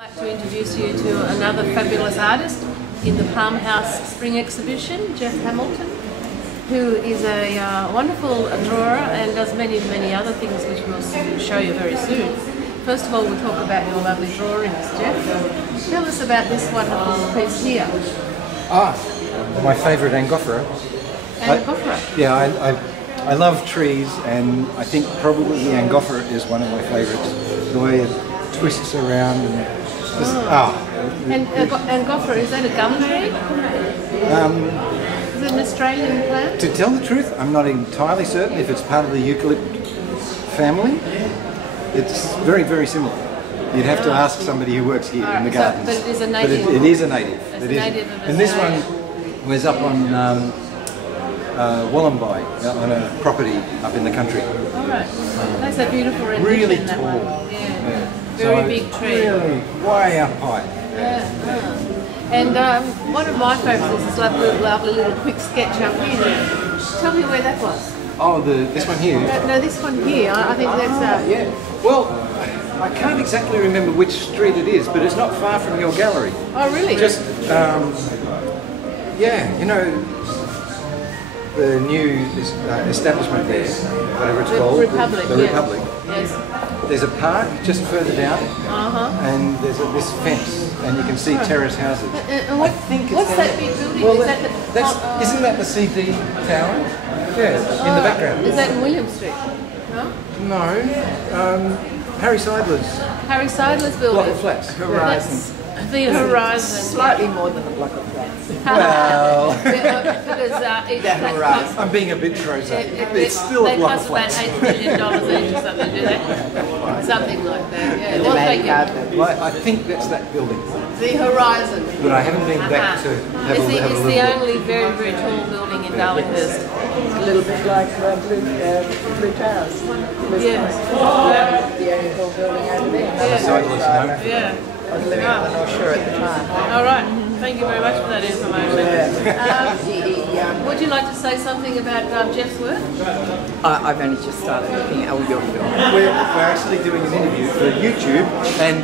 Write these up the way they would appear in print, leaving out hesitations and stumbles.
I'd like to introduce you to another fabulous artist in the Palm House Spring Exhibition, Jeff Hamilton, who is a wonderful drawer and does many other things which we'll show you very soon. First of all, we'll talk about your lovely drawings, Jeff. Tell us about this wonderful piece here. My favourite Angophora. Angophora? Yeah, I love trees, and I think probably the Angophora is one of my favourites. The way it twists around and just, And Angophora, is that a gum tree? Is it an Australian plant? To tell the truth, I'm not entirely certain if it's part of the eucalypt family. It's very similar. You'd have to ask somebody who works here in the gardens. But it is a native. But it is a native. It's a native of and this one was up on Wollombi, on a property up in the country. All right. That's a beautiful rendition. Really that tall. One. Yeah. So Very big tree. Really way up high. And one of my favourites is this lovely little quick sketch up here. Tell me where that was. Oh, this one here? No, this one here. I think that's... Yeah. Well, I can't exactly remember which street it is, but it's not far from your gallery. Oh, really? Just, yeah, you know, the new establishment there, whatever it's called. Republic, the Republic. Yes. There's a park just further down, and there's this fence, and you can see terrace houses. I think what's that big building? Well, isn't that the CD Tower? Yeah, in the background. Is that in William Street? No? No. Harry Seidler's. Harry Seidler's building. Block of flats. Horizon. The Horizon. Slightly more than a block of flats. Well, because I'm being a bit prosy. It's still a block of flats. They cost about $8 million each or something, do they? Something like that, yeah. Well, thank you. Well, I think that's that building. The Horizon. But I haven't been back to have a look. It's the only very tall building in Darlinghurst. It's a little bit like Blue Towers. Yes. The only tall building over there. Seidler's, Yeah. I was living on the North Shore at the time. All right. Thank you very much for that information. Would you like to say something about Jeff's work? I've only just started looking at your film. We're actually doing an interview for YouTube, and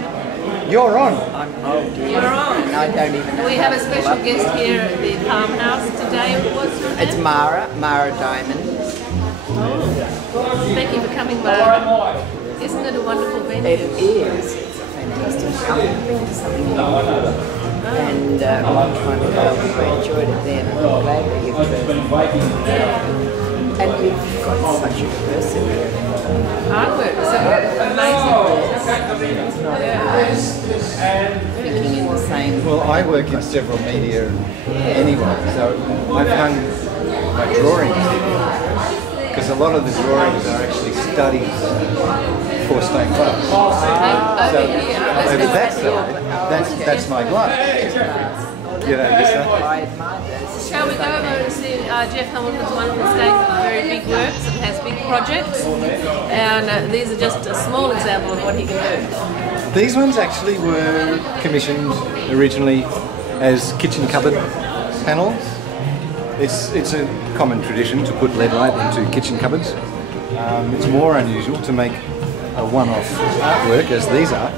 you're on. I'm old. You're on. And I don't even know. We have a special guest here at the Palm House today. What's your name? It's Mara Diamond. Oh. Thank you for coming, Mara. Isn't it a wonderful venue? It is. It's a fantastic company, something new. And a long time ago, I enjoyed it then. I'm glad that you've and you've got such a diversity. Artwork, so amazing. Thinking in the same. Well, I work in several media anyway, so I've hung my drawings here, because a lot of the drawings are actually studies for stained glass. So over that side, that's my glass. You know, I admire those. Shall we go over and see Jeff Hamilton's wonderful statement of very big works and has big projects? And these are just a small example of what he can do. These ones actually were commissioned originally as kitchen cupboard panels. It's a common tradition to put lead light into kitchen cupboards. It's more unusual to make a one-off artwork, as these are.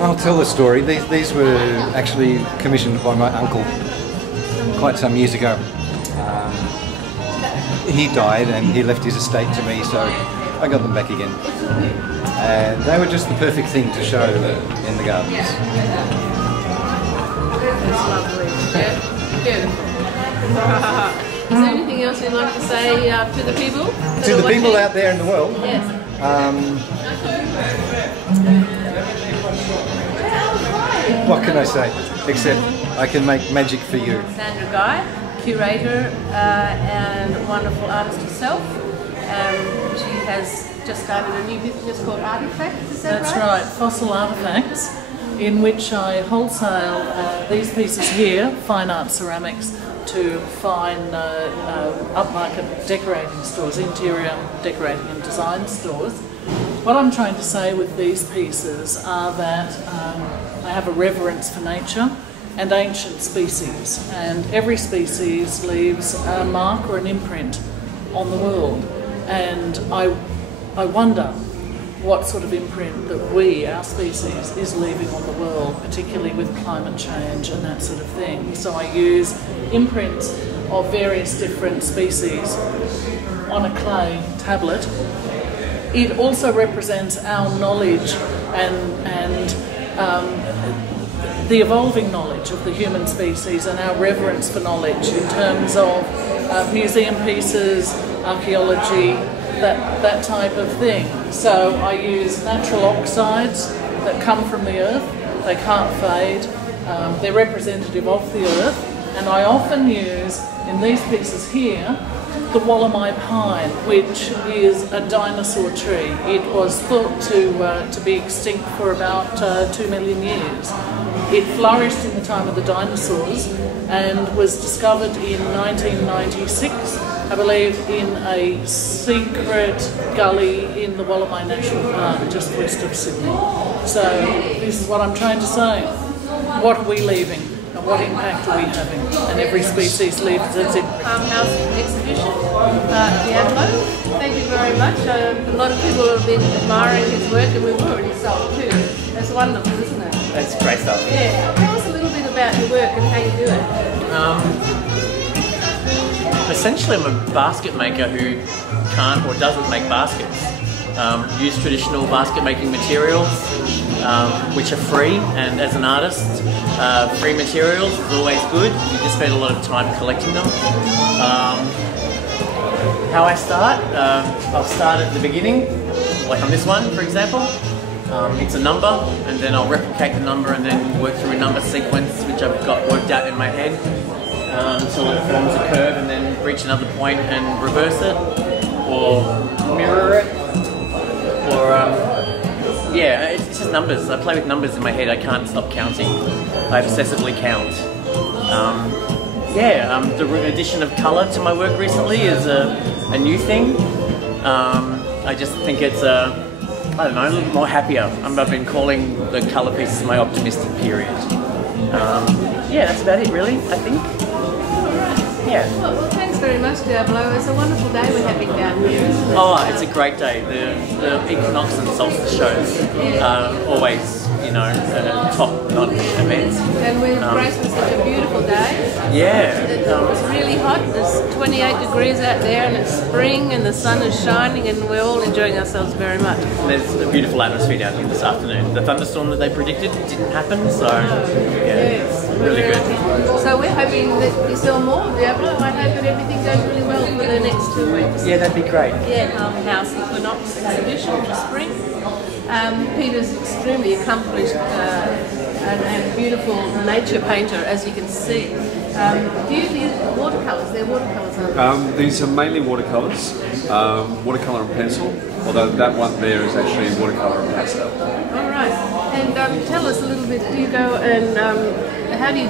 I'll tell the story. These were actually commissioned by my uncle quite some years ago. He died and he left his estate to me, so I got them back again. And they were just the perfect thing to show in the gardens. That's lovely. Yeah, beautiful. Is there anything else you'd like to say to the people? To the people out there in the world? Yes. What can I say? Except I can make magic for you. Sandra Guy, curator and wonderful artist herself. She has just started a new business called Artifacts, is that That's right, Fossil Artifacts, in which I wholesale these pieces here, fine art ceramics, to fine upmarket decorating stores, interior decorating and design stores. What I'm trying to say with these pieces are that I have a reverence for nature and ancient species, and every species leaves a mark or an imprint on the world. And I wonder what sort of imprint that we, our species, is leaving on the world, particularly with climate change and that sort of thing. So I use imprints of various different species on a clay tablet. It also represents our knowledge and the evolving knowledge of the human species and our reverence for knowledge in terms of museum pieces, archaeology, that type of thing. So I use natural oxides that come from the earth. They can't fade. They're representative of the earth. And I often use, in these pieces here, the Wollemi pine, which is a dinosaur tree. It was thought to be extinct for about 2 million years. It flourished in the time of the dinosaurs and was discovered in 1996, I believe, in a secret gully in the Wollemi National Park, just west of Sydney. So this is what I'm trying to say. What are we leaving? And what impact are we having? And every species leaves its imprint. Farmhouse exhibition, Diablo. Thank you very much. A lot of people have been admiring his work, and we've already sold too. That's wonderful, isn't it? That's great stuff. Yeah. Tell us a little bit about your work and how you do it. Essentially, I'm a basket maker who can't or doesn't make baskets. Use traditional basket making materials, which are free, and as an artist, free materials is always good. You just spend a lot of time collecting them. How I start? I'll start at the beginning, like on this one, for example. It's a number, and then I'll replicate the number and then work through a number sequence, which I've got worked out in my head, until it forms a curve, and then reach another point and reverse it, or mirror it, or yeah, it's just numbers. I play with numbers in my head. I can't stop counting. I obsessively count. The addition of colour to my work recently is a new thing. I just think it's I don't know, a little more happier. I've been calling the colour pieces my optimistic period. Yeah, that's about it really, I think. Yeah. Well, thanks very much, Diablo. It's a wonderful day we're having down here, isn't it? Oh, it's a great day. The equinox and solstice shows always, top-notch events. And we've graced with such a beautiful day. Yeah. It's really hot. It's 28 degrees out there, and it's spring, and the sun is shining, and we're all enjoying ourselves very much. There's a beautiful atmosphere down here this afternoon. The thunderstorm that they predicted didn't happen, so yeah, really good. So we're hoping that you sell more, Diablo. I hope that everything goes really well for the next 2 weeks. Yeah, that'd be great. Yeah, Farmhouse Equinox exhibition for spring. Peter's extremely accomplished and beautiful nature painter, as you can see. Do you use watercolours? They're watercolours, aren't they? These are mainly watercolours, watercolour and pencil, although that one there is actually watercolour and pastel. All right. And tell us a little bit, do you go and how do you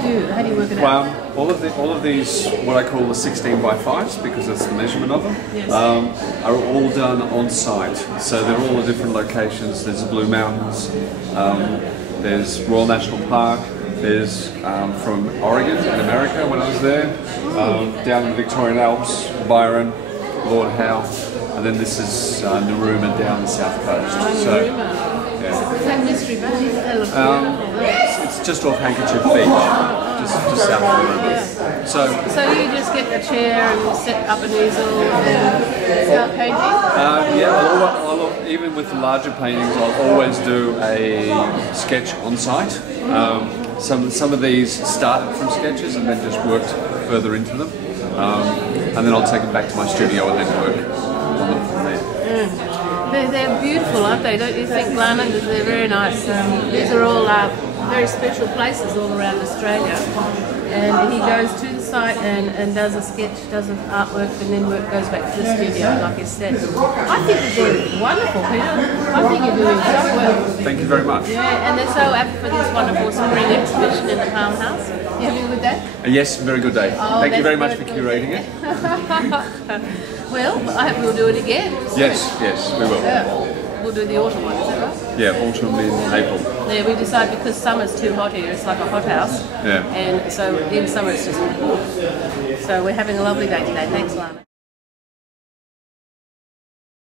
work it out? Well, all of these, what I call the 16 by 5s, because that's the measurement of them, yes. are all done on site. So they're all at different locations. There's the Blue Mountains, there's Royal National Park, there's from Oregon in America when I was there, down in the Victorian Alps, Byron, Lord Howe, and then this is Narooma down the south coast. Is that Mystery Bay? It's just off Handkerchief Beach, just south of Narooma. So you just get a chair and set up an easel and start painting? Even with the larger paintings, I'll always do a sketch on site. Some of these started from sketches and then just worked further into them, and then I'll take them back to my studio and then work on them from there. They're beautiful, aren't they? Don't you think, Lana? They're very nice. These are all very special places all around Australia. And he goes to the site and does a sketch, does an artwork, and then goes back to the studio, like you said. I think that they're wonderful, Peter. I think you're doing so well. Thank you very much. Yeah, and they're so apt for this wonderful spring exhibition in the Farmhouse. You having a good day? Yes, very good day. Thank you very much for curating it. Well, I hope we'll do it again. Yes, we will. Yeah. We'll do the autumn one, is that right? Yeah, autumn in April. Yeah, we decided because summer's too hot here, it's like a hothouse. Yeah. And so in summer it's just, so we're having a lovely day today. Thanks, Lana.